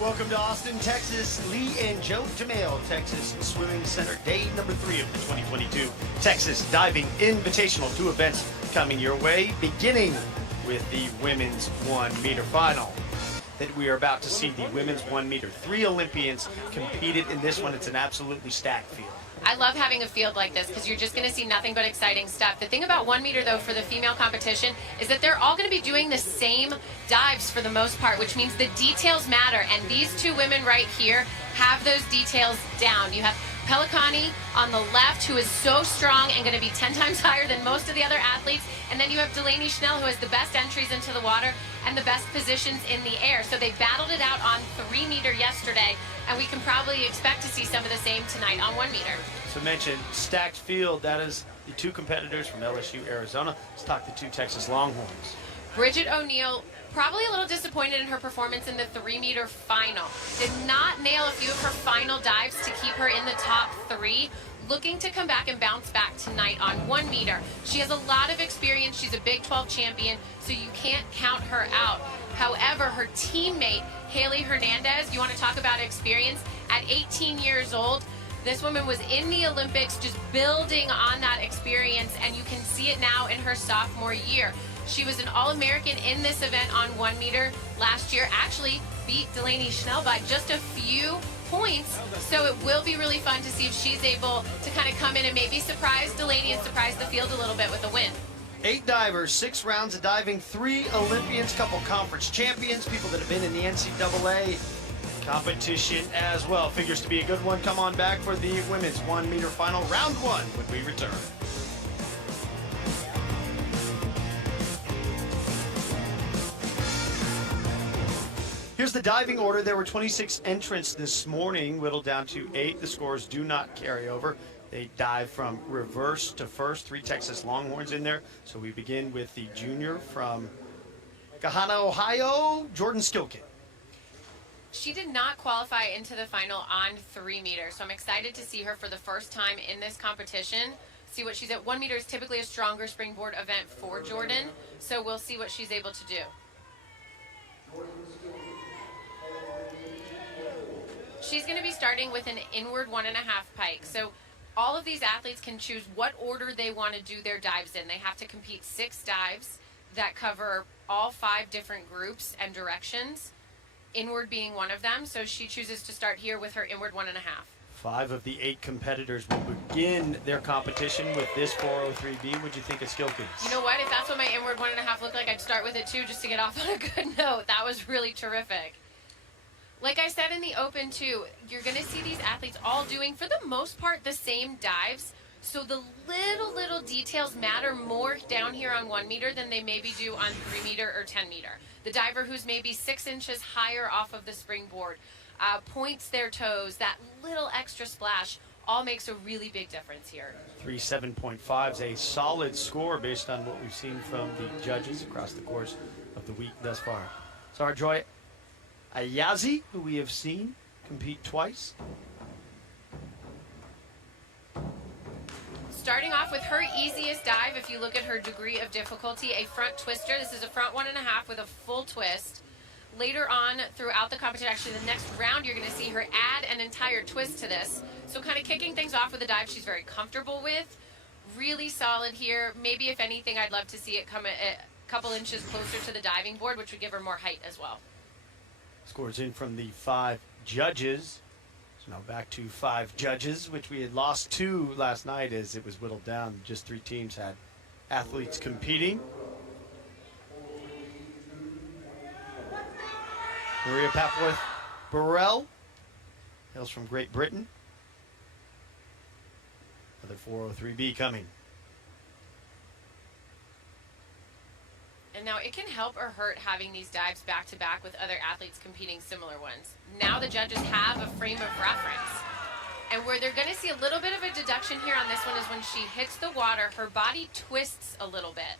Welcome to Austin, Texas. Lee and Joe DeMail, Texas Swimming Center, day number 3 of the 2022 Texas Diving Invitational. 2 events coming your way, beginning with the women's 1 meter final. That we are about to see the women's 1 meter. 3 Olympians competed in this one. It's an absolutely stacked field. I love having a field like this because you're just going to see nothing but exciting stuff. The thing about 1 meter, though, for the female competition is that they're all going to be doing the same dives for the most part, which means the details matter. And these 2 women right here have those details down. You have Pelicani on the left, who is so strong and going to be 10 times higher than most of the other athletes. And then you have Delaney Schnell, who has the best entries into the water and the best positions in the air. So they battled it out on 3 meter yesterday, and we can probably expect to see some of the same tonight on 1 meter. So mentioned stacked field. That is the 2 competitors from LSU, Arizona. Let's talk the 2 Texas Longhorns. Bridget O'Neill, probably a little disappointed in her performance in the 3 meter final. Did not nail a few of her final dives to keep her in the top 3. Looking to come back and bounce back tonight on 1 meter. She has a lot of experience. She's a Big 12 champion, so you can't count her out. However, her teammate, Haley Hernandez, you want to talk about experience? At 18 years old, this woman was in the Olympics, just building on that experience, and you can see it now in her sophomore year. She was an All-American in this event on 1 meter last year, actually beat Delaney Schnell by just a few points, so it will be really fun to see if she's able to kind of come in and maybe surprise Delaney and surprise the field a little bit with a win. 8 divers, 6 rounds of diving, 3 Olympians, couple conference champions, people that have been in the NCAA competition as well. Figures to be a good one. Come on back for the women's 1 meter final, round 1, when we return. Here's the diving order. There were 26 entrants this morning, whittled down to 8. The scores do not carry over. They dive from reverse to first. 3 Texas Longhorns in there. So we begin with the junior from Gahanna, Ohio, Jordan Skilkin. She did not qualify into the final on 3 meters, so I'm excited to see her for the first time in this competition. See what she's at. 1 meter is typically a stronger springboard event for Jordan, so we'll see what she's able to do. She's going to be starting with an inward 1.5 pike. So all of these athletes can choose what order they want to do their dives in. They have to compete 6 dives that cover all 5 different groups and directions, inward being one of them. So she chooses to start here with her inward 1.5. 5 of the 8 competitors will begin their competition with this 403B. What'd you think of Skilkins? You know what? If that's what my inward 1.5 looked like, I'd start with it too, just to get off on a good note. That was really terrific. Like I said in the open too, you're going to see these athletes all doing, for the most part, the same dives. So the little details matter more down here on 1 meter than they maybe do on 3 meter or 10 meter. The diver who's maybe 6 inches higher off of the springboard, points their toes, that little extra splash, all makes a really big difference here. 7.5 is a solid score based on what we've seen from the judges across the course of the week thus far. Sarah Joy Ayazi, who we have seen compete twice. Starting off with her easiest dive, if you look at her degree of difficulty, a front twister. This is a front 1.5 with a full twist. Later on throughout the competition, actually the next round, you're going to see her add an entire twist to this. So kind of kicking things off with a dive she's very comfortable with. Really solid here. Maybe if anything, I'd love to see it come a couple inches closer to the diving board, which would give her more height as well. Scores in from the 5 judges. So now back to 5 judges, which we had lost 2 last night as it was whittled down. Just 3 teams had athletes competing. Maria Papworth Burrell hails from Great Britain. Another 403B coming. And now it can help or hurt having these dives back-to-back with other athletes competing similar ones. Now the judges have a frame of reference. And where they're going to see a little bit of a deduction here on this one is when she hits the water, her body twists a little bit.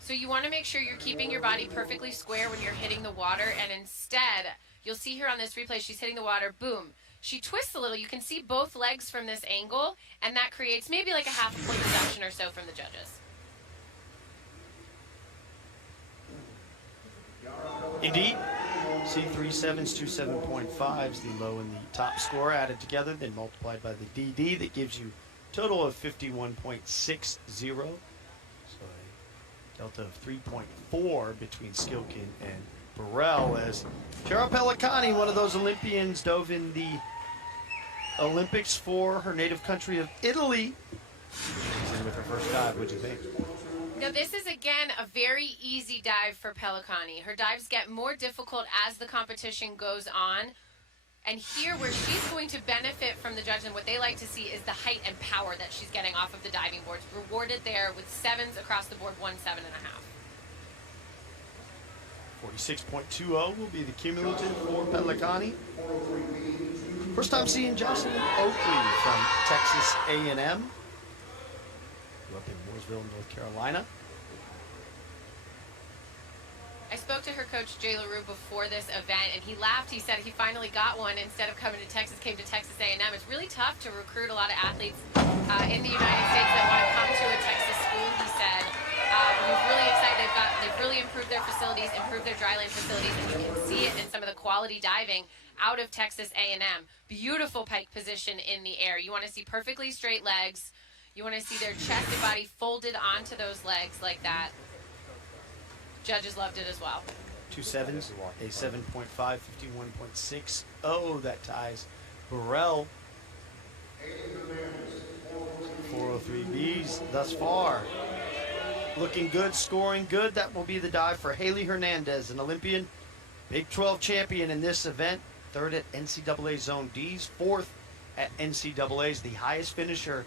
So you want to make sure you're keeping your body perfectly square when you're hitting the water. And instead, you'll see here on this replay, she's hitting the water, boom. She twists a little. You can see both legs from this angle, and that creates maybe like a half a point deduction or so from the judges. Indeed. See, 3 sevens, 2 7.5s, the low and the top score added together, then multiplied by the DD. That gives you a total of 51.60. So a delta of 3.4 between Skilkin and Burrell, as Chiara Pellicani, one of those Olympians, dove in the Olympics for her native country of Italy. She's in with her first dive. What'd you think? Now, this is, again, a very easy dive for Pellicani. Her dives get more difficult as the competition goes on. And here, where she's going to benefit from the judges, and what they like to see is the height and power that she's getting off of the diving boards. Rewarded there with 7s across the board, 1 7.5. 46.20 will be the cumulative for Pellicani. First time seeing Jocelyn Oakley from Texas A&M. Grew up in Mooresville, North Carolina. I spoke to her coach, Jay LaRue, before this event, and he laughed. He said he finally got one. Instead of coming to Texas, came to Texas A&M. It's really tough to recruit a lot of athletes in the United States that want to come to a Texas school, he said. He's really excited. They've really improved their facilities, improved their dryland facilities, and you can see it in some of the quality diving out of Texas A&M. Beautiful pike position in the air. You want to see perfectly straight legs. You want to see their chest and body folded onto those legs like that. Judges loved it as well. 2 sevens, a 7.5, 51.60. That ties Burrell. 403Bs thus far. Looking good, scoring good. That will be the dive for Haley Hernandez, an Olympian, Big 12 champion in this event. 3rd at NCAA Zone Ds, 4th at NCAA's, the highest finisher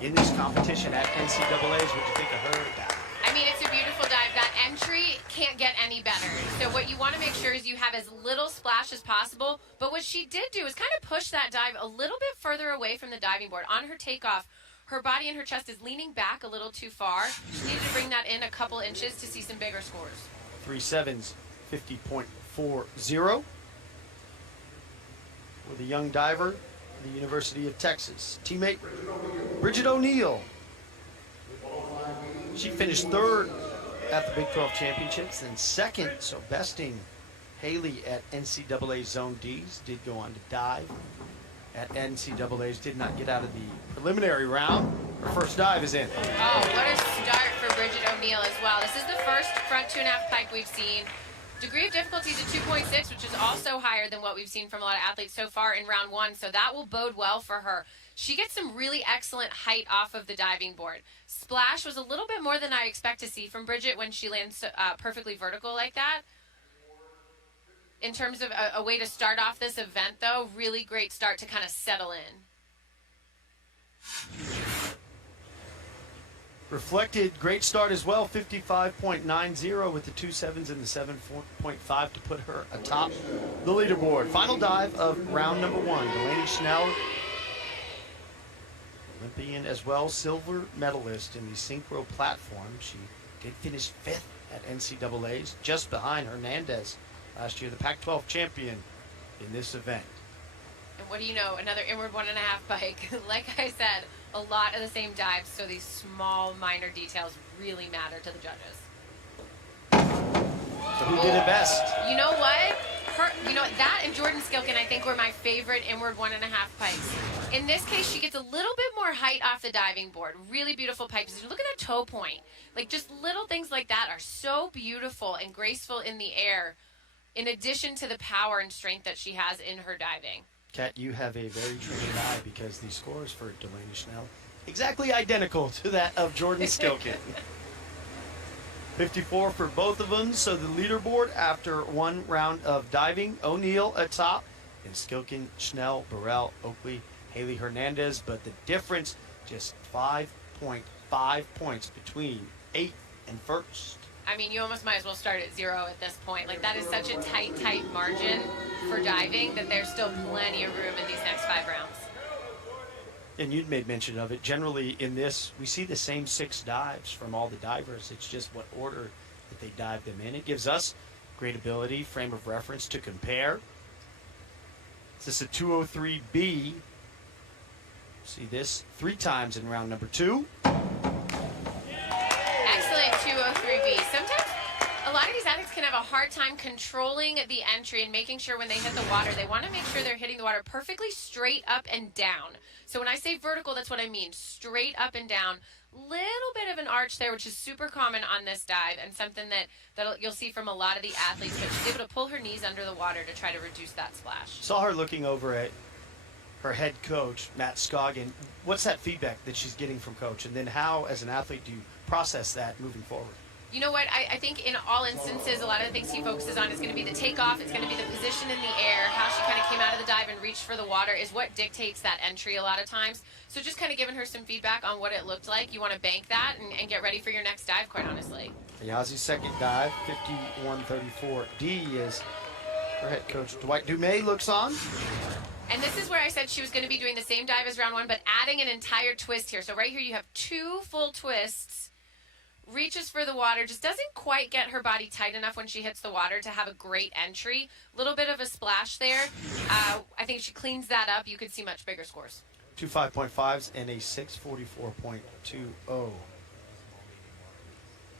in this competition at NCAA's. What'd you think of her dive? I mean, it's a beautiful dive. That entry can't get any better. So what you want to make sure is you have as little splash as possible. But what she did do is kind of push that dive a little bit further away from the diving board. On her takeoff, her body and her chest is leaning back a little too far. She needed to bring that in a couple inches to see some bigger scores. 3 sevens, 50.40. For the young diver, the University of Texas. Teammate Bridget O'Neill. She finished 3rd at the Big 12 Championships, then 2nd, so besting Haley at NCAA Zone Ds. Did go on to dive at NCAA's, did not get out of the preliminary round. Her first dive is in. Oh, what a start for Bridget O'Neill as well. This is the first front 2.5 pike we've seen. Degree of difficulty is a 2.6, which is also higher than what we've seen from a lot of athletes so far in round 1, so that will bode well for her. She gets some really excellent height off of the diving board. Splash was a little bit more than I expect to see from Bridget when she lands perfectly vertical like that. In terms of a way to start off this event, though, really great start to kind of settle in. Reflected, great start as well, 55.90 with the 2 sevens and the 7.5 to put her atop the leaderboard. Final dive of round number 1. Delaney Schnell, Olympian as well, silver medalist in the synchro platform. She did finish 5th at NCAA's, just behind Hernandez last year, the Pac-12 champion in this event. And what do you know, another inward 1.5 pike. Like I said, a lot of the same dives, so these small, minor details really matter to the judges. So who did it best? You know what? That and Jordan Skilkin, I think, were my favorite inward 1.5 pikes. In this case, she gets a little bit more height off the diving board. Really beautiful pike position. Look at that toe point. Like, just little things like that are so beautiful and graceful in the air, in addition to the power and strength that she has in her diving. Kat, you have a very trained eye because the scores for Delaney Schnell exactly identical to that of Jordan Skilkin. 54 for both of them, so the leaderboard after 1 round of diving, O'Neill atop, and Skilkin, Schnell, Burrell, Oakley, Haley Hernandez, but the difference just 5.5 points between 8th and 1st. I mean, you almost might as well start at 0 at this point. Like, that is such a tight margin for diving that there's still plenty of room in these next 5 rounds. And you'd made mention of it. Generally in this, we see the same 6 dives from all the divers. It's just what order that they dive them in. It gives us great ability, frame of reference to compare. This is a 203B. See this 3 times in round number 2. Excellent 203B. Sometimes a a lot of these athletes can have a hard time controlling the entry and making sure when they hit the water, they want to make sure they're hitting the water perfectly straight up and down. So when I say vertical, that's what I mean, straight up and down. Little bit of an arch there, which is super common on this dive and something that you'll see from a lot of the athletes, but she's able to pull her knees under the water to try to reduce that splash. Saw her looking over at her head coach, Matt Scoggin. What's that feedback that she's getting from coach? And then how, as an athlete, do you process that moving forward? You know what? I think in all instances, a lot of the things he focuses on is going to be the takeoff. It's going to be the position in the air, how she kind of came out of the dive and reached for the water is what dictates that entry a lot of times. So just kind of giving her some feedback on what it looked like. You want to bank that and get ready for your next dive, quite honestly. Ayazi's second dive, 51.34. D is her head coach, Dwight Dumais, looks on. And this is where I said she was going to be doing the same dive as round one, but adding an entire twist here. So right here you have 2 full twists. Reaches for the water, just doesn't quite get her body tight enough when she hits the water to have a great entry. Little bit of a splash there. I think if she cleans that up, you could see much bigger scores. 2 5.5s and a 6:44.20.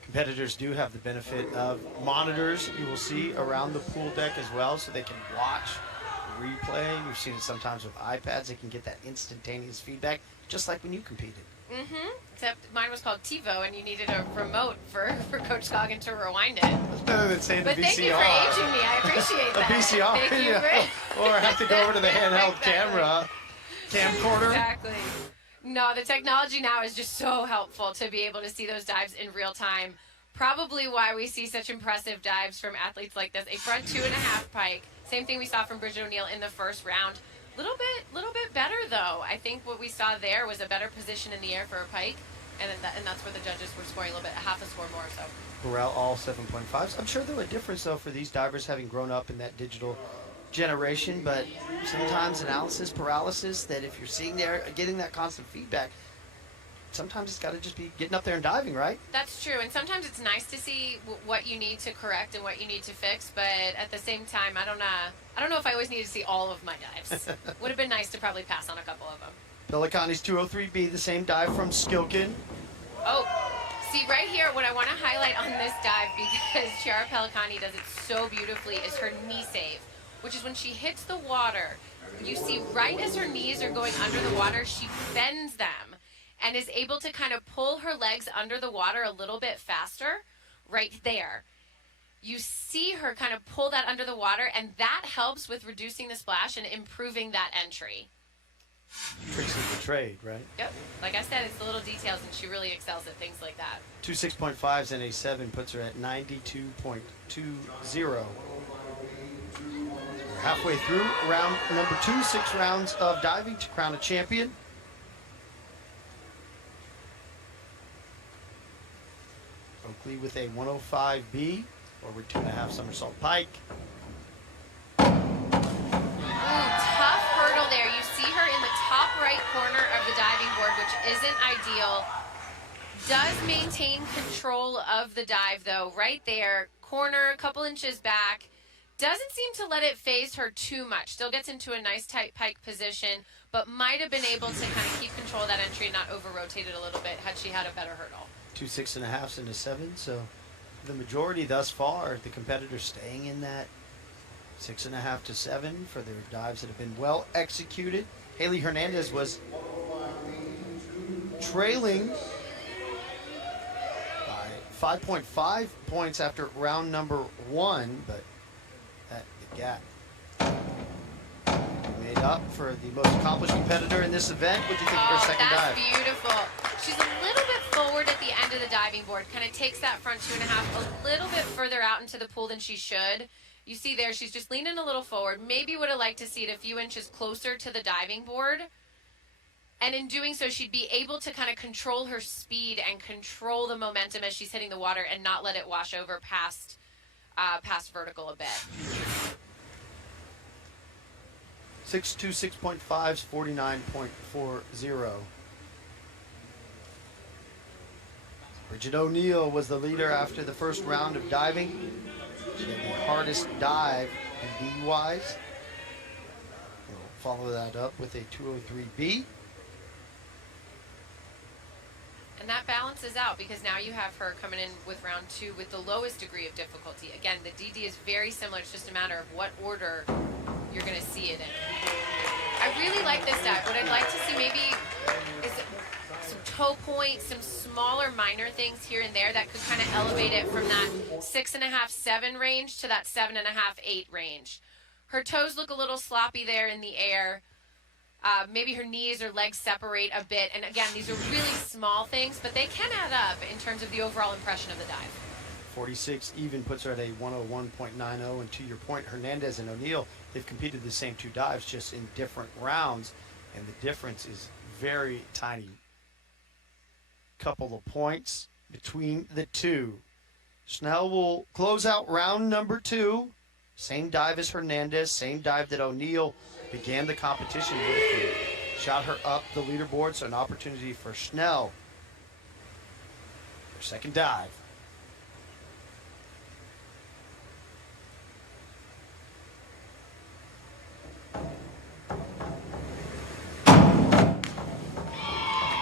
Competitors do have the benefit of monitors you will see around the pool deck as well, so they can watch replay. You've seen it sometimes with iPads. They can get that instantaneous feedback, just like when you competed. Except mine was called TiVo, and you needed a remote for Coach Scoggin to rewind it. That's better than saying But the VCR. thank you for aging me. I appreciate that. A VCR, Thank you for... or have to go over to the handheld camera, camcorder. Exactly. No, the technology now is just so helpful to be able to see those dives in real time. Probably why we see such impressive dives from athletes like this. A front 2.5 pike. Same thing we saw from Bridget O'Neill in the first round. Little bit better though. I think what we saw there was a better position in the air for a pike, and that's where the judges were scoring a little bit, half a score more. So. Burrell all 7.5s. I'm sure there was a difference though for these divers having grown up in that digital generation, but sometimes analysis paralysis. That if you're seeing there, getting that constant feedback, sometimes it's got to just be getting up there and diving, right? That's true, and sometimes it's nice to see what you need to correct and what you need to fix, but at the same time, I don't know if I always need to see all of my dives. Would have been nice to probably pass on a couple of them. Pelicani's 203B, the same dive from Skilkin. Oh, see right here, what I want to highlight on this dive, because Chiara Pelicani does it so beautifully, is her knee save, which is when she hits the water, you see right as her knees are going under the water, she bends them and is able to kind of pull her legs under the water a little bit faster right there. You see her kind of pull that under the water, and that helps with reducing the splash and improving that entry. Tricks of the trade, right? Yep. Like I said, it's the little details, and she really excels at things like that. 2 6.5s and a 7 puts her at 92.20. We're halfway through round number 2, 6 rounds of diving to crown a champion. Oakley with a 105B, forward 2.5 somersault pike. Ooh, tough hurdle there. You see her in the top right corner of the diving board, which isn't ideal. Does maintain control of the dive, though, right there. Corner, a couple inches back. Doesn't seem to let it phase her too much. Still gets into a nice tight pike position, but might have been able to kind of keep control of that entry and not over-rotate it a little bit had she had a better hurdle. 2 6.5s and a 7, so the majority thus far, the competitors staying in that 6.5 to 7 for their dives that have been well executed. Haley Hernandez was trailing by 5.5 points after round number 1, but that the gap made up for the most accomplished competitor in this event. What do you think of her second dive? That's beautiful. She's a little bit forward at the end of the diving board, kind of takes that front 2.5 a little bit further out into the pool than she should. You see there, she's just leaning a little forward. Maybe would have liked to see it a few inches closer to the diving board. And in doing so, she'd be able to kind of control her speed and control the momentum as she's hitting the water and not let it wash over past vertical a bit. 6.2, 6.5s, 49.40. Bridget O'Neill was the leader after the first round of diving. She had the hardest dive in B-wise. We'll follow that up with a 203B. And that balances out because now you have her coming in with round 2 with the lowest degree of difficulty. Again, the DD is very similar. It's just a matter of what order you're going to see it in. I really like this dive. What I'd like to see maybe is some toe points, some smaller minor things here and there that could kind of elevate it from that 6.5, 7 range to that 7.5, 8 range. Her toes look a little sloppy there in the air. Maybe her knees or legs separate a bit. And again, these are really small things, but they can add up in terms of the overall impression of the dive. 46 even puts her at a 101.90. And to your point, Hernandez and O'Neill, they've competed the same 2 dives just in different rounds. And the difference is very tiny. Couple of points between the 2. Schnell will close out round number 2. Same dive as Hernandez, same dive that O'Neill began the competition with. Shot her up the leaderboard, so an opportunity for Schnell. Her second dive.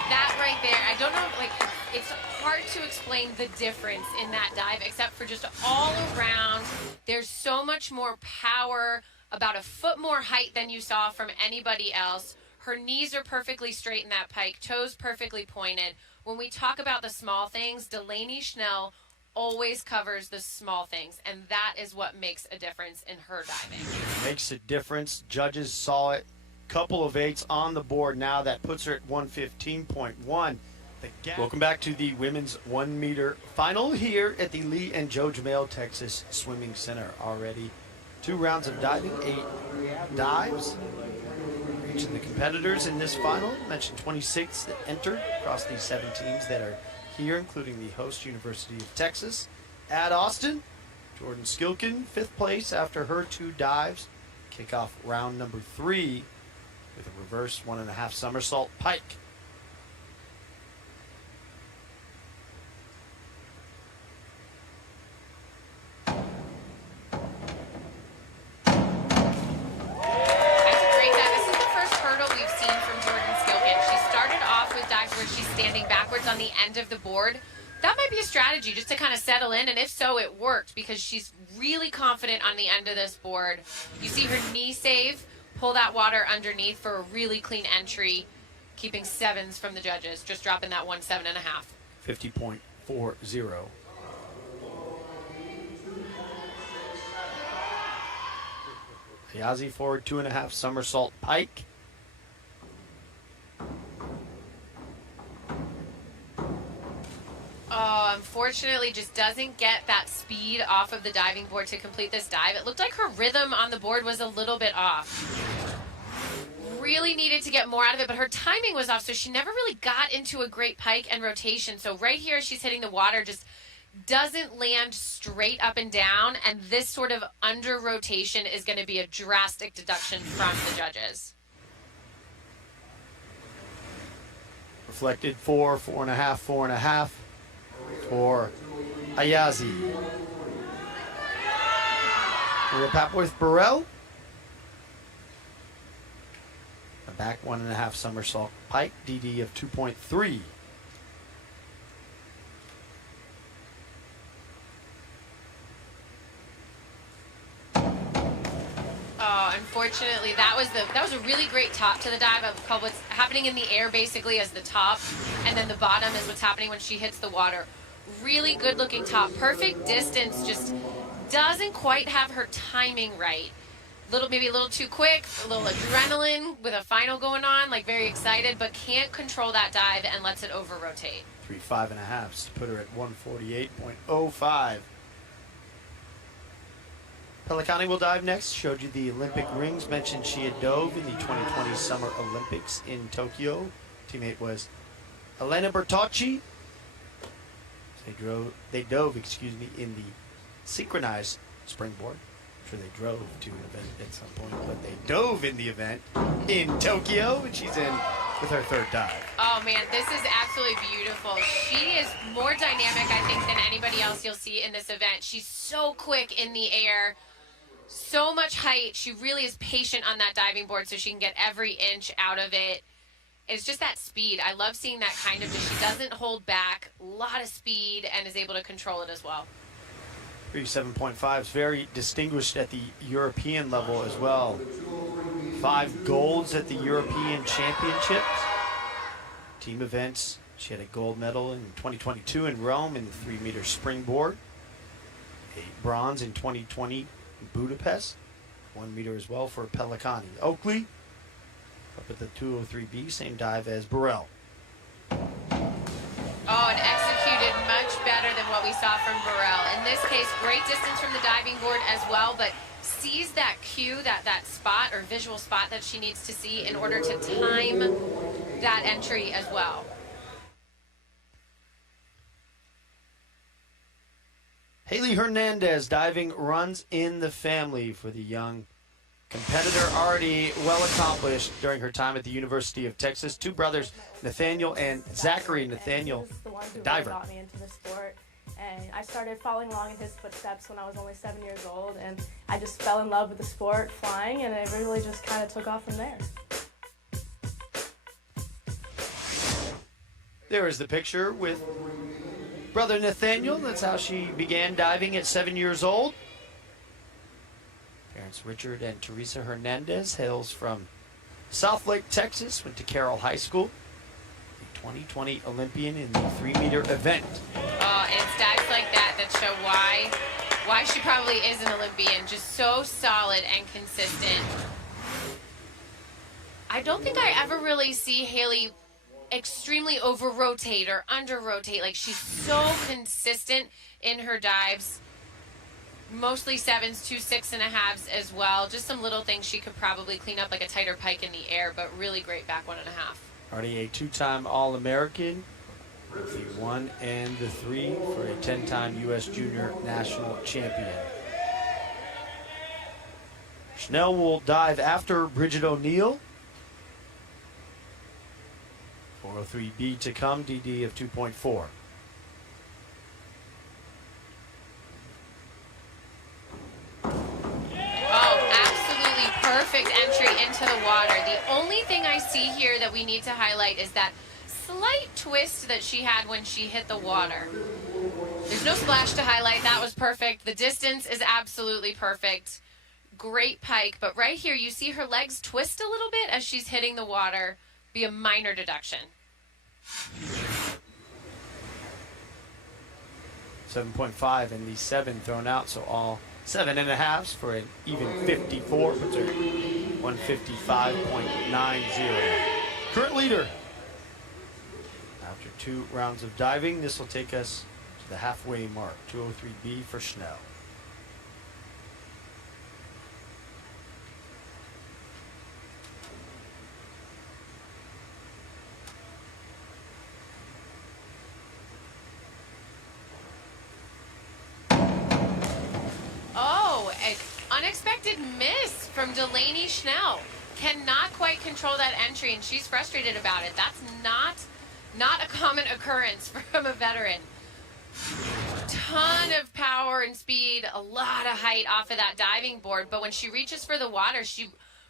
That right there, I don't know, like, it's hard to explain the difference in that dive except for just all around. There's so much more power, about a foot more height than you saw from anybody else. Her knees are perfectly straight in that pike, toes perfectly pointed. When we talk about the small things, Delaney Schnell always covers the small things, and that is what makes a difference in her diving. Makes a difference. Judges saw it. Couple of 8s on the board now. That puts her at 115.1. Welcome back to the women's 1 meter final here at the Lee and Joe Jamail Texas Swimming Center. Already 2 rounds of diving, 8 dives. Each of the competitors in this final, mentioned 26 that entered across these 7 teams that are here, including the host University of Texas. At Austin, Jordan Skilkin, 5th place after her 2 dives. Kick off round number 3 with a reverse 1.5 somersault pike. Standing backwards on the end of the board. That might be a strategy just to kind of settle in, and if so, it worked because she's really confident on the end of this board. You see her knee save, pull that water underneath for a really clean entry, keeping 7s from the judges, just dropping that 1.7.5. 50.40. Ayazi forward 2.5 somersault pike. Oh, unfortunately, just doesn't get that speed off of the diving board to complete this dive. It looked like her rhythm on the board was a little bit off. Really needed to get more out of it, but her timing was off, so she never really got into a great pike and rotation. So right here, she's hitting the water, just doesn't land straight up and down, and this sort of under rotation is going to be a drastic deduction from the judges. Reflected 4, 4.5, 4.5 for Ayazi. Maria Papworth-Burrell. A back 1.5 somersault pike, DD of 2.3. Oh, unfortunately, that was a really great top to the dive. I would call what's happening in the air basically as the top, and then the bottom is what's happening when she hits the water. Really good looking top, perfect distance, just doesn't quite have her timing right. Maybe a little too quick, a little adrenaline with a final going on, like very excited, but can't control that dive and lets it over rotate. 3 5.5s to put her at 148.05. Pelicani will dive next. Showed you the Olympic rings. Mentioned she had dove in the 2020 Summer Olympics in Tokyo. Teammate was Elena Bertocci. They dove, in the synchronized springboard. I'm sure they drove to an event at some point, but they dove in the event in Tokyo, and she's in with her 3rd dive. Oh man, this is absolutely beautiful. She is more dynamic, I think, than anybody else you'll see in this event. She's so quick in the air. So much height. She really is patient on that diving board so she can get every inch out of it. it's just that speed. I love seeing that kind of, she doesn't hold back, a lot of speed, and is able to control it as well. 37.5 is very distinguished at the European level as well. 5 golds at the European Championships. Team events, she had a gold medal in 2022 in Rome in the 3-meter springboard. A bronze in 2020 in Budapest. 1 meter as well for Pelicani. Oakley up at the 203B, same dive as Burrell. Oh, and executed much better than what we saw from Burrell. In this case, great distance from the diving board as well, but sees that cue, that spot or visual spot that she needs to see in order to time that entry as well. Haley Hernandez diving runs in the family for the young competitor, already well accomplished during her time at the University of Texas. 2 brothers, Nathaniel and Zachary. Nathaniel, the one who diver. got me into the sport. And I started following along in his footsteps when I was only 7 years old, and I just fell in love with the sport, flying, and it really just kind of took off from there. There is the picture with brother Nathaniel. That's how she began diving at 7 years old. Parents Richard and Teresa Hernandez hails from Southlake, Texas. Went to Carroll High School. The 2020 Olympian in the 3-meter event. Oh, and it's dives like that that show why she probably is an Olympian. Just so solid and consistent. I don't think I ever really see Haley extremely over-rotate or under-rotate. Like, she's so consistent in her dives. Mostly 7s, 2 6.5s as well. Just some little things she could probably clean up, like a tighter pike in the air, but really great back 1.5. Already a 2-time All-American, with the 1 and the 3 for a 10-time U.S. Junior National Champion. Schnell will dive after Bridget O'Neill. 403B to come, DD of 2.4. Perfect entry into the water. The only thing I see here that we need to highlight is that slight twist that she had when she hit the water. There's no splash to highlight. That was perfect. The distance is absolutely perfect. Great pike. But right here, you see her legs twist a little bit as she's hitting the water. Be a minor deduction. 7.5 and the 7 thrown out, so all 7.5s for an even 54, puts her 155.90. Current leader. After 2 rounds of diving, this will take us to the halfway mark. 203B for Schnell. Unexpected miss from Delaney Schnell. Cannot quite control that entry, and she's frustrated about it. That's not a common occurrence from a veteran. Ton of power and speed, a lot of height off of that diving board, but when she reaches for the water, she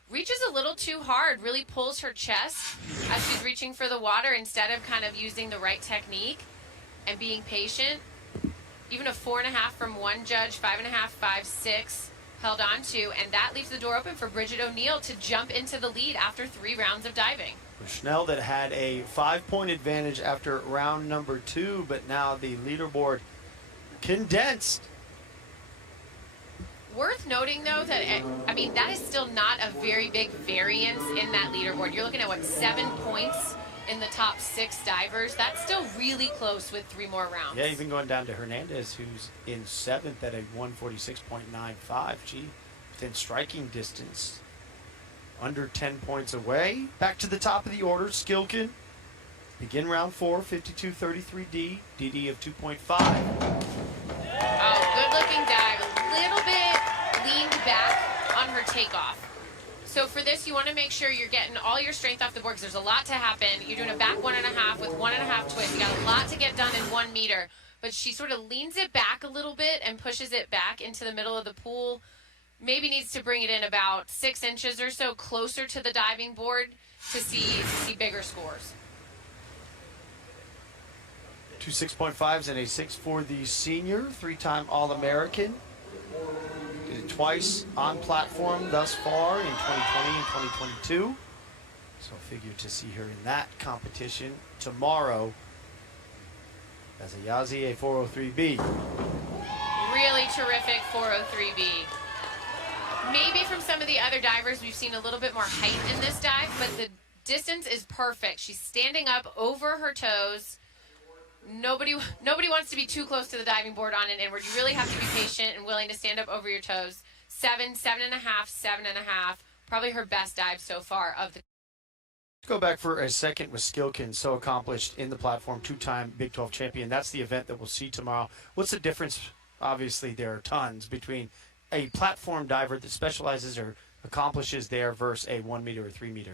reaches a little too hard, really pulls her chest as she's reaching for the water instead of kind of using the right technique and being patient. Even a 4.5 from one judge, 5.5, 5, 6. Held on to, and that leaves the door open for Bridget O'Neill to jump into the lead after 3 rounds of diving. Schnell that had a 5-point advantage after round number 2, but now the leaderboard condensed. Worth noting, though, that, I mean, that is still not a very big variance in that leaderboard. You're looking at, what, 7 points in the top 6 divers. That's still really close with 3 more rounds. Yeah, even going down to Hernandez, who's in 7th at a 146.95. Gee, within striking distance, under 10 points away. Back to the top of the order, Skilkin. Begin round 4, 52-33D, DD of 2.5. Oh, good looking dive. A little bit leaned back on her takeoff. So for this, you want to make sure you're getting all your strength off the board, because there's a lot to happen. You're doing a back 1.5 with 1.5 twist. You got a lot to get done in 1 meter, but she sort of leans it back a little bit and pushes it back into the middle of the pool. maybe needs to bring it in about 6 inches or so closer to the diving board to see bigger scores. 2 6.5s and a 6 for the senior, 3-time All-American. Did it twice on platform thus far in 2020 and 2022. So figure to see her in that competition tomorrow as a Yazi, a 403B. Really terrific 403B. Maybe from some of the other divers, we've seen a little bit more height in this dive, but the distance is perfect. She's standing up over her toes. Nobody wants to be too close to the diving board on an inward. You really have to be patient and willing to stand up over your toes. 7, 7.5, 7.5. Probably her best dive so far of the. Let's go back for a second with Skilkin, so accomplished in the platform, 2-time Big 12 champion. That's the event that we'll see tomorrow. What's the difference? Obviously, there are tons between a platform diver that specializes or accomplishes there versus a 1 meter or 3 meter.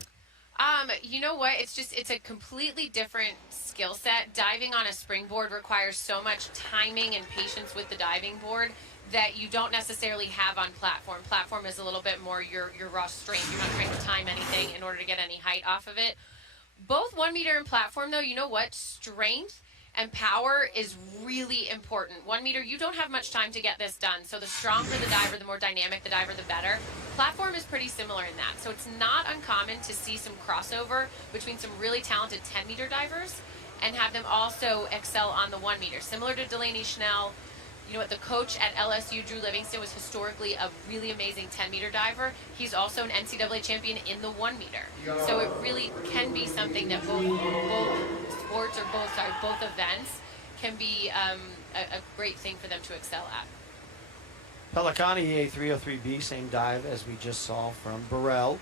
You know what? It's a completely different skill set. Diving on a springboard requires so much timing and patience with the diving board that you don't necessarily have on platform. Platform is a little bit more your raw strength. You're not trying to time anything in order to get any height off of it. Both 1 meter and platform, though, you know what? Strength and power is really important. 1 meter, you don't have much time to get this done. So the stronger the diver, the more dynamic the diver, the better. Platform is pretty similar in that. So it's not uncommon to see some crossover between some really talented 10-meter divers and have them also excel on the 1 meter. Similar to Delaney Schnell, you know what, the coach at LSU, Drew Livingston, was historically a really amazing 10-meter diver. He's also an NCAA champion in the 1 meter. So it really can be something that both sports or both events can be a great thing for them to excel at. Pelicani, a 303B, same dive as we just saw from Burrell.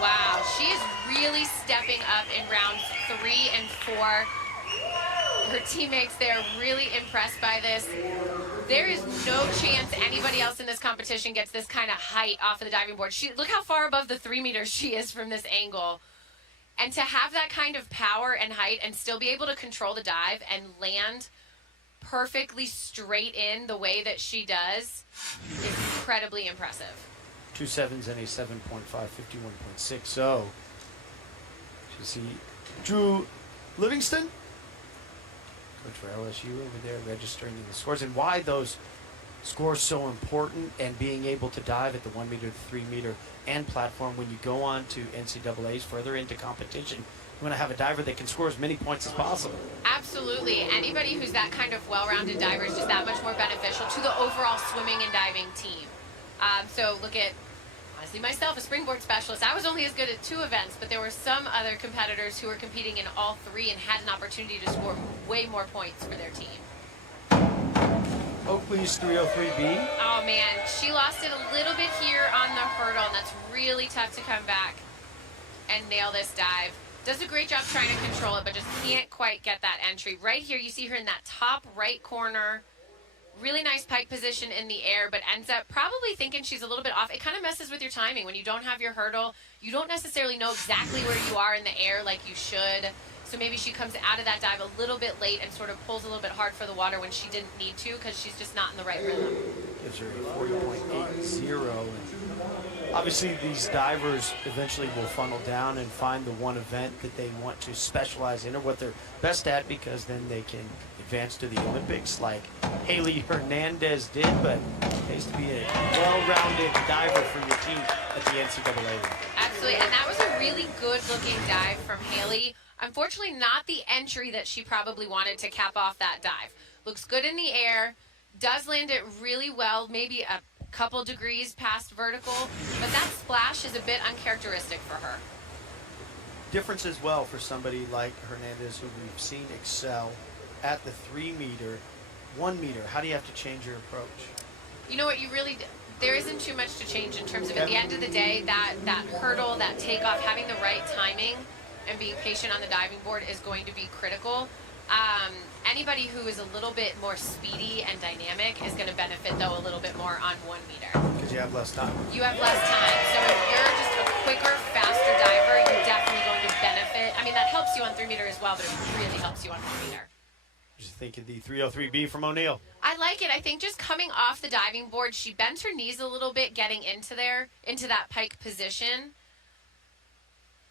Wow, she's really stepping up in rounds 3 and 4. Her teammates there really impressed by this. There is no chance anybody else in this competition gets this kind of height off of the diving board. Look how far above the 3 meters she is from this angle. And to have that kind of power and height and still be able to control the dive and land perfectly straight in the way that she does is incredibly impressive. 2 7s and a 7.5, 51.60. You see Drew Livingston, coach for LSU over there, registering the scores, and why those scores so important, and being able to dive at the 1 meter, 3 meter, and platform when you go on to NCAAs further into competition. You want to have a diver that can score as many points as possible. Absolutely. Anybody who's that kind of well-rounded diver is just that much more beneficial to the overall swimming and diving team. So look at, honestly, myself, a springboard specialist. I was only as good at 2 events, but there were some other competitors who were competing in all 3 and had an opportunity to score way more points for their team. Oakley's 303B. Oh, man. She lost it a little bit here on the hurdle, and that's really tough to come back and nail this dive. Does a great job trying to control it, but just can't quite get that entry. Right here, you see her in that top right corner. Really nice pike position in the air, but ends up probably thinking she's a little bit off. It kind of messes with your timing. When you don't have your hurdle, you don't necessarily know exactly where you are in the air like you should. So maybe she comes out of that dive a little bit late and sort of pulls a little bit hard for the water when she didn't need to because she's just not in the right rhythm. Gives her a 40.80. And obviously, these divers eventually will funnel down and find the one event that they want to specialize in or what they're best at, because then they can advance to the Olympics like Haley Hernandez did, but it pays to be a well-rounded diver for your team at the NCAA. Absolutely, and that was a really good-looking dive from Haley. Unfortunately, not the entry that she probably wanted to cap off that dive. Looks good in the air, does land it really well, maybe a couple degrees past vertical, but that splash is a bit uncharacteristic for her. Difference as well for somebody like Hernandez, who we've seen excel at the 3 meter, 1 meter. How do you have to change your approach? You know what, there isn't too much to change in terms of, at the end of the day, that hurdle, that takeoff, having the right timing and being patient on the diving board is going to be critical. Anybody who is a little bit more speedy and dynamic is going to benefit, though, a little bit more on 1 meter. Because you have less time. You have less time. So if you're just a quicker, faster diver, you're definitely going to benefit. I mean, that helps you on 3 meter as well, but it really helps you on 1 meter. Just think of the 303B from O'Neill. I like it. I think just coming off the diving board, she bent her knees a little bit getting into that pike position.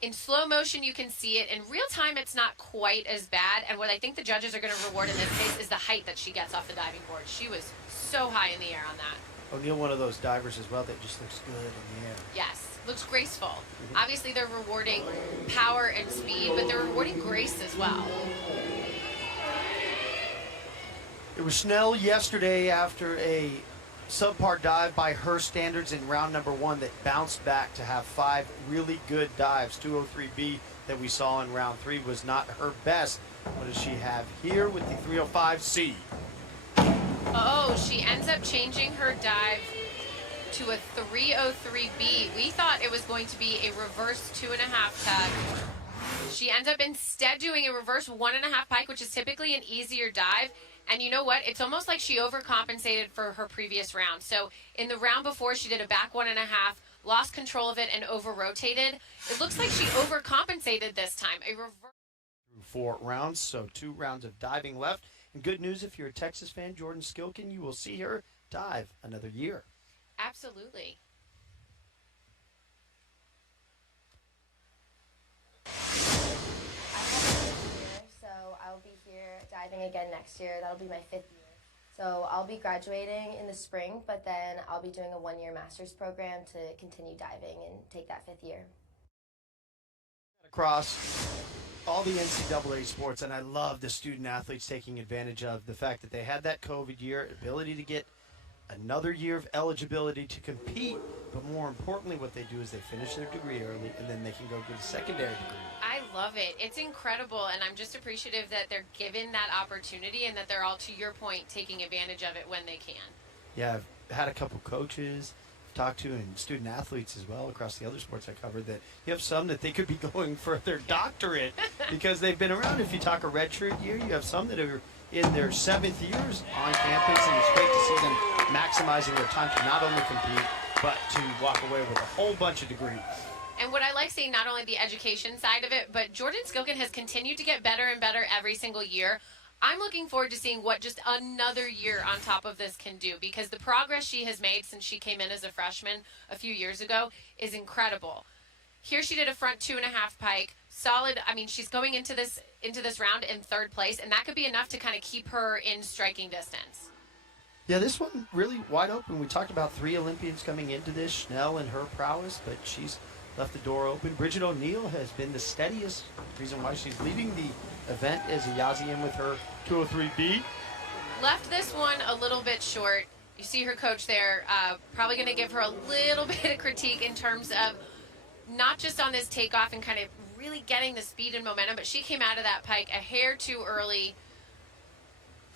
In slow motion, you can see it. In real time, it's not quite as bad. And what I think the judges are going to reward in this case is the height that she gets off the diving board. She was so high in the air on that. O'Neill, one of those divers as well that just looks good in the air. Yes, looks graceful. Obviously, they're rewarding power and speed, but they're rewarding grace as well. It was Schnell yesterday after a subpar dive by her standards in round number 1 that bounced back to have 5 really good dives. 203B that we saw in round 3 was not her best. What does she have here with the 305C? Oh, she ends up changing her dive to a 303B. We thought it was going to be a reverse 2.5 tug. She ends up instead doing a reverse 1.5 pike, which is typically an easier dive. And you know what? It's almost like she overcompensated for her previous round. So in the round before, she did a back 1.5, lost control of it, and over-rotated. It looks like she overcompensated this time. Through 4 rounds, so 2 rounds of diving left. And good news, if you're a Texas fan, Jordan Skilken, you will see her dive another year. Absolutely. I'll be here diving again next year. That'll be my 5th year. So I'll be graduating in the spring, but then I'll be doing a 1-year master's program to continue diving and take that 5th year. Across all the NCAA sports, and I love the student athletes taking advantage of the fact that they had that COVID year, ability to get another year of eligibility to compete, but more importantly, what they do is they finish their degree early, and then they can go get a secondary degree. I love it. It's incredible, and I'm just appreciative that they're given that opportunity and that they're all, to your point, taking advantage of it when they can. Yeah, I've had a couple coaches I've talked to and student athletes as well across the other sports I covered that you have some that they could be going for their doctorate because they've been around. If you talk a redshirt year, you have some that are in their 7th years on campus, and it's great to see them maximizing their time to not only compete, but to walk away with a whole bunch of degrees. And what I like seeing, not only the education side of it, but Jordan Skilken has continued to get better and better every single year. I'm looking forward to seeing what just another year on top of this can do, because the progress she has made since she came in as a freshman a few years ago is incredible. Here she did a front 2.5 pike, solid. I mean, she's going into this round in 3rd place, and that could be enough to kind of keep her in striking distance. Yeah, this one really wide open. We talked about 3 Olympians coming into this, Schnell and her prowess, but she's left the door open. Bridget O'Neill has been the steadiest, reason why she's leading the event as Ayazi in with her 203B. Left this one a little bit short. You see her coach there, probably going to give her a little bit of critique in terms of not just on this takeoff and kind of really getting the speed and momentum, but she came out of that pike a hair too early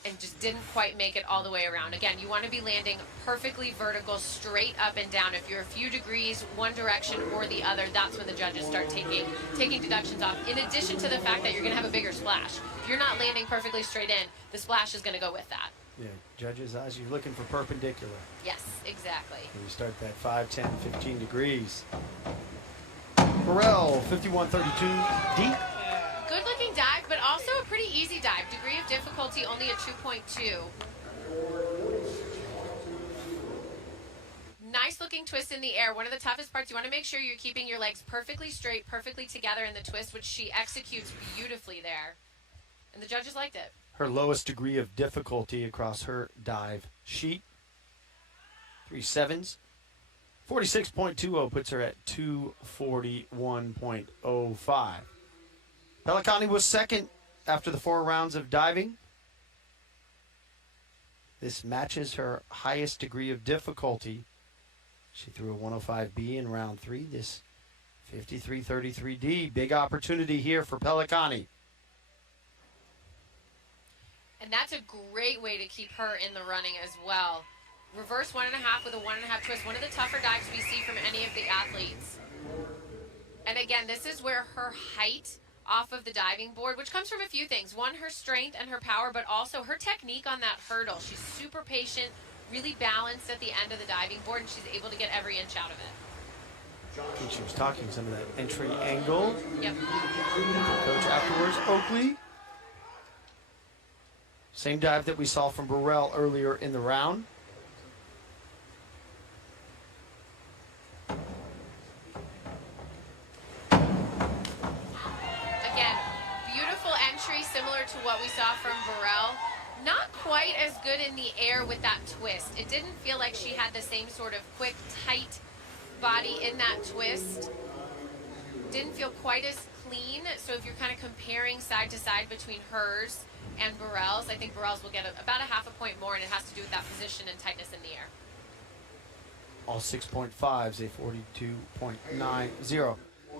and just didn't quite make it all the way around. Again, you want to be landing perfectly vertical, straight up and down. If you're a few degrees one direction or the other, that's when the judges start taking deductions off, in addition to the fact that you're going to have a bigger splash. If you're not landing perfectly straight in, the splash is going to go with that. Yeah, judges' eyes, you're looking for perpendicular. Yes, exactly. And you start that 5, 10, 15 degrees. Burrell, 51-32, deep. Good looking dive, but also a pretty easy dive. Degree of difficulty only a 2.2. Nice looking twist in the air. One of the toughest parts, you want to make sure you're keeping your legs perfectly straight, perfectly together in the twist, which she executes beautifully there. And the judges liked it. Her lowest degree of difficulty across her dive sheet. 3 7s. 46.20 puts her at 241.05. Pelicani was second after the 4 rounds of diving. This matches her highest degree of difficulty. She threw a 105B in round 3. This 53-33D. Big opportunity here for Pelicani. And that's a great way to keep her in the running as well. Reverse 1.5 with a 1.5 twist. One of the tougher dives we see from any of the athletes. And again, this is where her height off of the diving board, which comes from a few things. One, her strength and her power, but also her technique on that hurdle. She's super patient, really balanced at the end of the diving board, and she's able to get every inch out of it. And she was talking some of that entry angle. Yep. Coach afterwards, Oakley. Same dive that we saw from Burrell earlier in the round. Again, beautiful entry, similar to what we saw from Burrell. Not quite as good in the air with that twist. It didn't feel like she had the same sort of quick, tight body in that twist. Didn't feel quite as clean. So if you're kind of comparing side to side between hers and Burrell's, I think Burrell's will get about a half a point more, and it has to do with that position and tightness in the air. All 6.5s, a 42.90.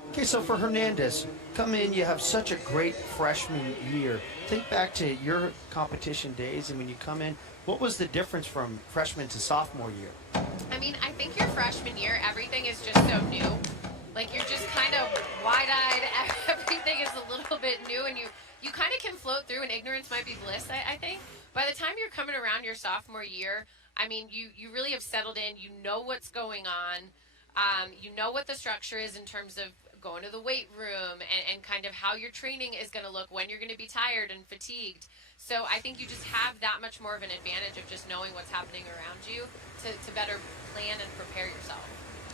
Okay, so for Hernandez, come in, you have such a great freshman year. Think back to your competition days, and when you come in, what was the difference from freshman to sophomore year? I mean, I think your freshman year, everything is just so new. Like, you're just kind of wide-eyed. Everything is a little bit new, and you kind of can float through, and ignorance might be bliss, I think. By the time you're coming around your sophomore year, I mean, you really have settled in. You know what's going on. You know what the structure is in terms of going to the weight room and kind of how your training is going to look, when you're going to be tired and fatigued. So I think you just have that much more of an advantage of just knowing what's happening around you to better plan and prepare yourself.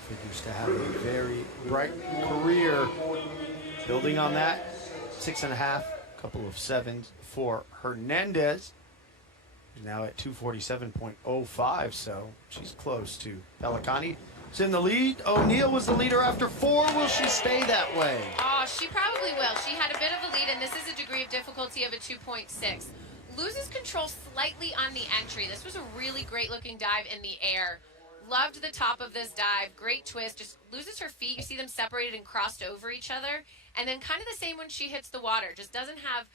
Figures to have a very bright career. Building on that, 6.5, couple of 7s for Hernandez. She's now at 247.05, so she's close to Pellicani. She's in the lead. O'Neill was the leader after 4. Will she stay that way? Oh, she probably will. She had a bit of a lead, and this is a degree of difficulty of a 2.6. Loses control slightly on the entry. This was a really great-looking dive in the air. Loved the top of this dive. Great twist. Just loses her feet. You see them separated and crossed over each other. And then kind of the same when she hits the water. Just doesn't have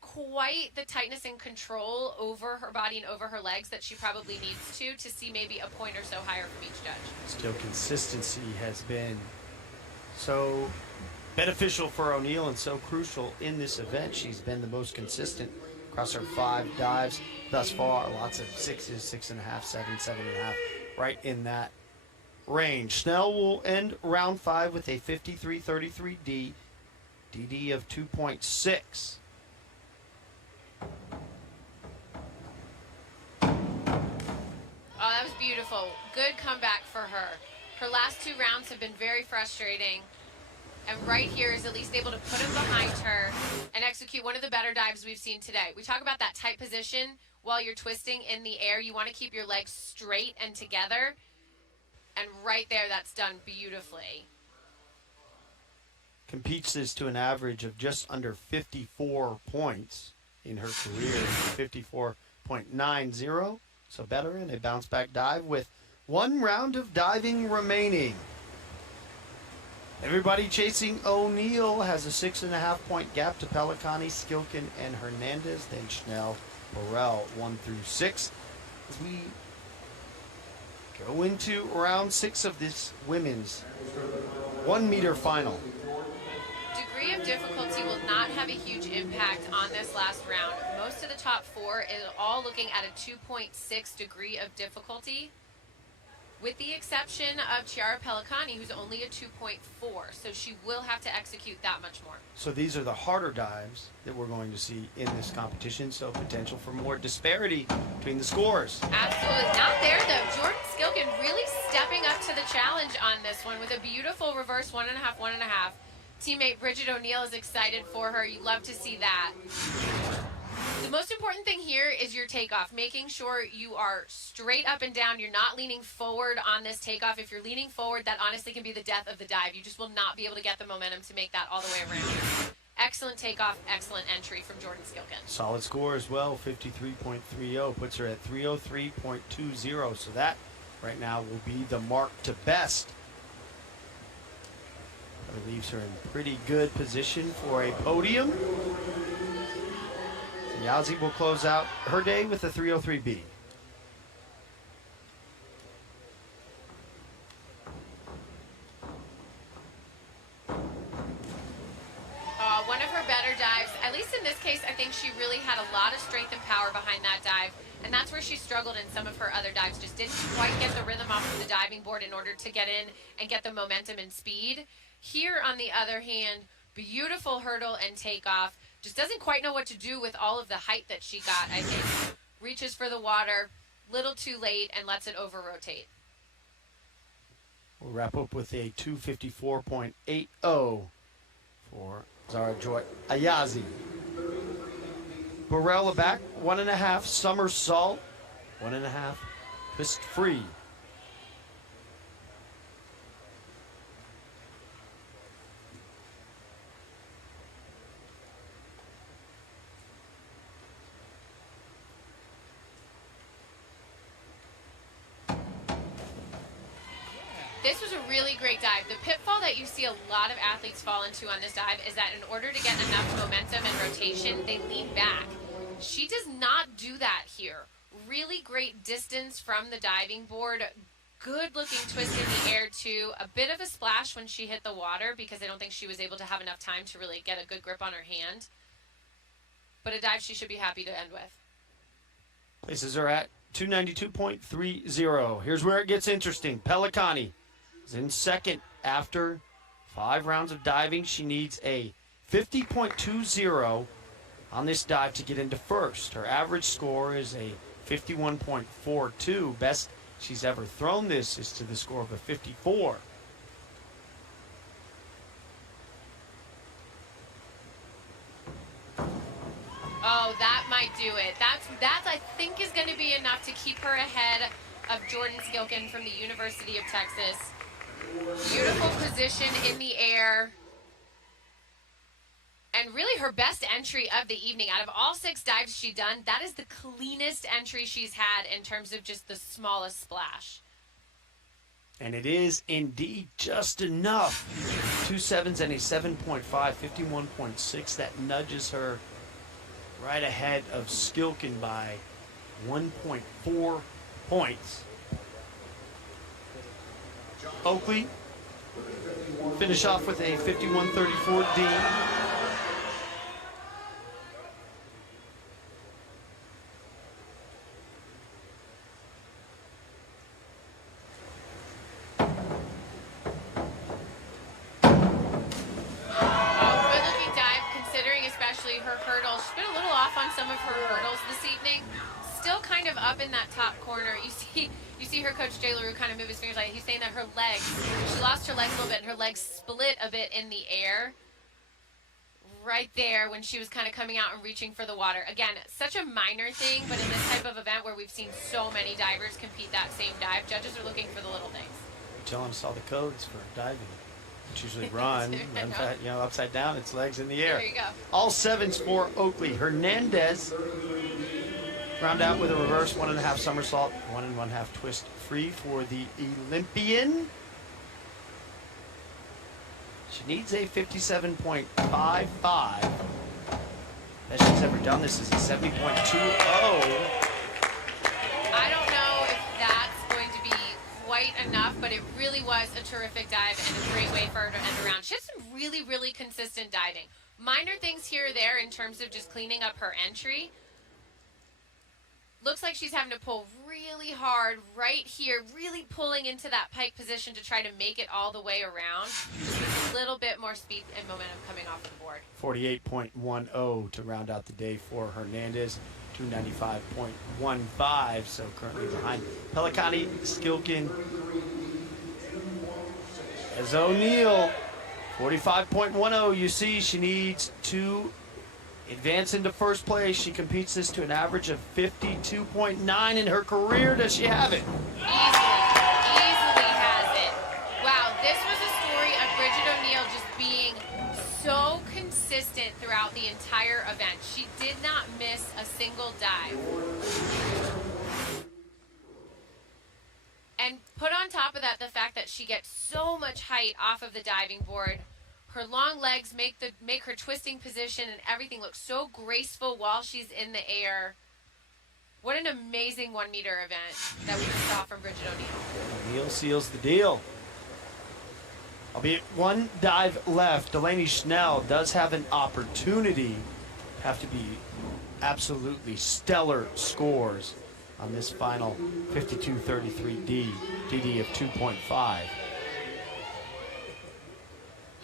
quite the tightness and control over her body and over her legs that she probably needs to see maybe a point or so higher from each judge. Still, consistency has been so beneficial for O'Neill and so crucial in this event. She's been the most consistent across her 5 dives thus far. Lots of 6s, 6.5, 7, 7.5, right in that range. Snell will end round 5 with a 53.33 DD of 2.6. Oh, that was beautiful. Good comeback for her. Her last 2 rounds have been very frustrating. And right here is at least able to put him behind her and execute one of the better dives we've seen today. We talk about that tight position while you're twisting in the air. You want to keep your legs straight and together. And right there, that's done beautifully. Competes this to an average of just under 54 points in her career, 54.90. So better in a bounce back dive with 1 round of diving remaining. Everybody chasing O'Neill has a 6.5 point gap to Pellicani, Skilken, and Hernandez. Then Schnell, Burrell, 1 through 6. As we go into round 6 of this women's 1 meter final. Degree of difficulty will not have a huge impact on this last round. Most of the top 4 is all looking at a 2.6 degree of difficulty, with the exception of Chiara Pellicani, who's only a 2.4. So she will have to execute that much more. So these are the harder dives that we're going to see in this competition. So potential for more disparity between the scores. Absolutely. Not there, though. Jordan Skilken really stepping up to the challenge on this one with a beautiful reverse 1.5, 1.5. Teammate Bridget O'Neill is excited for her. You love to see that. The most important thing here is your takeoff, making sure you are straight up and down. You're not leaning forward on this takeoff. If you're leaning forward, that honestly can be the death of the dive. You just will not be able to get the momentum to make that all the way around. Excellent takeoff, excellent entry from Jordan Skilken. Solid score as well, 53.30, puts her at 303.20. So that right now will be the mark to best. That leaves her in pretty good position for a podium. Yazzie will close out her day with a 303B. One of her better dives, at least in this case, I think she really had a lot of strength and power behind that dive. And that's where she struggled in some of her other dives. Just didn't quite get the rhythm off of the diving board in order to get in and get the momentum and speed. Here, on the other hand, beautiful hurdle and takeoff. just doesn't quite know what to do with all of the height that she got, I think. Reaches for the water, little too late, and lets it over-rotate. We'll wrap up with a 254.80 for Zara Joy Ayazi. Barella back, 1.5 somersault, 1.5 twist free. This was a really great dive. The pitfall that you see a lot of athletes fall into on this dive is that in order to get enough momentum and rotation, they lean back. She does not do that here. Really great distance from the diving board. Good looking twist in the air too. A bit of a splash when she hit the water because I don't think she was able to have enough time to really get a good grip on her hand. But a dive she should be happy to end with. Places are at 292.30. Here's where it gets interesting. Pelicani is in second after 5 rounds of diving. She needs a 50.20 on this dive to get into first. Her average score is a 51.42. Best she's ever thrown this is to the score of a 54. Oh, that might do it. That I think is going to be enough to keep her ahead of Jordan Skilken from the University of Texas. Beautiful position in the air. And really her best entry of the evening. Out of all 6 dives she's done, that is the cleanest entry she's had in terms of just the smallest splash. And it is indeed just enough. 2 7s and a 7.5, 51.6. That nudges her right ahead of Skilken by 1.4 points. Oakley finish off with a 51.34 D. Her hurdles. She's been a little off on some of her hurdles this evening. Still kind of up in that top corner. You see her coach Jay LaRue kind of move his fingers like he's saying that her legs, she lost her legs a little bit and her legs split a bit in the air. Right there when she was kind of coming out and reaching for the water. Again, such a minor thing, but in this type of event where we've seen so many divers compete that same dive, judges are looking for the little things. John saw the codes for diving. It's usually run, upside down, it's legs in the air. There you go. All 7s for Oakley. Hernandez round out with a reverse 1.5 somersault, 1 1/2 twist free for the Olympian. She needs a 57.55. Best she's ever done this is a 70.20. I don't know if that's going to be quite enough, but it really was a terrific dive and a great way for her to end around. She has some really, really consistent diving. Minor things here or there in terms of just cleaning up her entry. Looks like she's having to pull really hard right here, really pulling into that pike position to try to make it all the way around. Just with a little bit more speed and momentum coming off the board. 48.10 to round out the day for Hernandez. 295.15, so currently behind Pelicani, Skilken, as O'Neill. 45.10, you see she needs to advance into first place. She competes this to an average of 52.9 in her career. Does she have it? Easily has it. Wow, this was a story of Bridget O'Neill just being so consistent throughout the entire event. She did not miss a single dive. And put on top of that the fact that she gets so much height off of the diving board. Her long legs make her twisting position and everything look so graceful while she's in the air. What an amazing 1 meter event that we just saw from Bridget O'Neill. O'Neill seals the deal. Albeit 1 dive left. Delaney Schnell does have an opportunity. Have to be absolutely stellar scores on this final 52.33 DD of 2.5.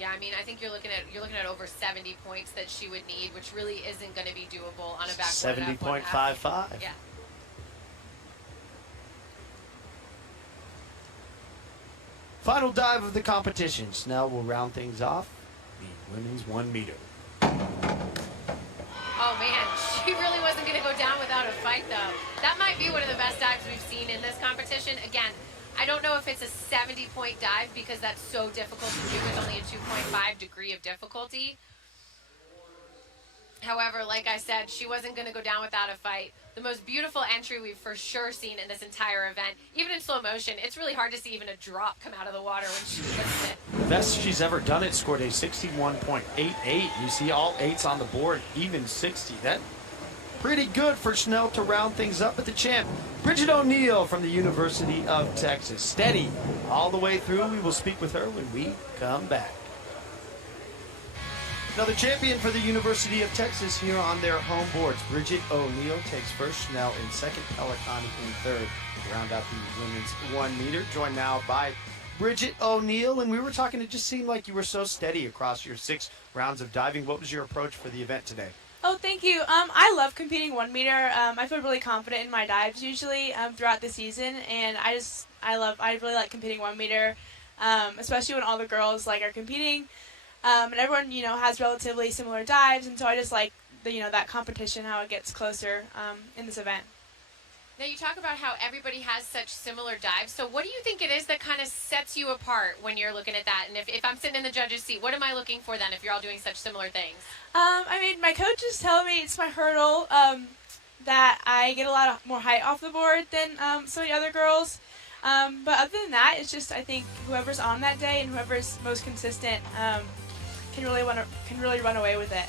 Yeah, I mean, I think you're looking at over 70 points that she would need, which really isn't going to be doable on a backboard. 70.55. Yeah. Final dive of the competition. Snell will round things off. The women's 1 meter. Oh man, she really wasn't going to go down without a fight, though. That might be one of the best dives we've seen in this competition. Again, I don't know if it's a 70-point dive because that's so difficult to do with only a 2.5 degree of difficulty. However, like I said, she wasn't going to go down without a fight. The most beautiful entry we've for sure seen in this entire event. Even in slow motion, it's really hard to see even a drop come out of the water when she hits it. The best she's ever done it, scored a 61.88. You see all 8s on the board, even 60. That pretty good for Snell to round things up at the champ. Bridget O'Neill from the University of Texas. Steady all the way through. We will speak with her when we come back. Now the champion for the University of Texas here on their home boards. Bridget O'Neill takes first, Snell in second, Pelicani in third. Round out the women's 1 meter. Joined now by Bridget O'Neill. And we were talking, it just seemed like you were so steady across your 6 rounds of diving. What was your approach for the event today? Oh, thank you. I love competing 1 meter. I feel really confident in my dives usually throughout the season, and I really like competing 1 meter, especially when all the girls are competing, and everyone has relatively similar dives, and so I just like that competition, how it gets closer in this event. Now you talk about how everybody has such similar dives. So what do you think it is that kind of sets you apart when you're looking at that? And if I'm sitting in the judge's seat, what am I looking for then if you're all doing such similar things? I mean, my coach is telling me it's my hurdle, that I get a lot more height off the board than some of the other girls. But other than that, it's just I think whoever's on that day and whoever's most consistent can really run away with it.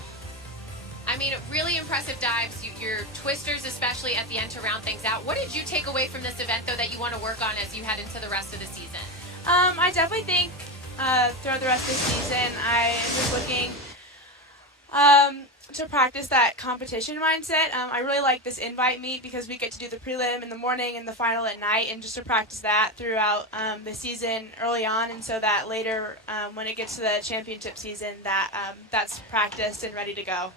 I mean, really impressive dives, your twisters especially at the end to round things out. What did you take away from this event, though, that you want to work on as you head into the rest of the season? I definitely think throughout the rest of the season, I am just looking to practice that competition mindset. I really like this invite meet because we get to do the prelim in the morning and the final at night, and just to practice that throughout the season early on, and so that later when it gets to the championship season, that's practiced and ready to go.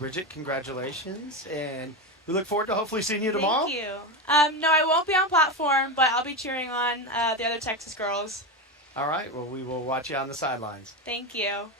Bridget, congratulations, and we look forward to hopefully seeing you tomorrow. Thank you. No, I won't be on platform, but I'll be cheering on the other Texas girls. All right, well, we will watch you on the sidelines. Thank you.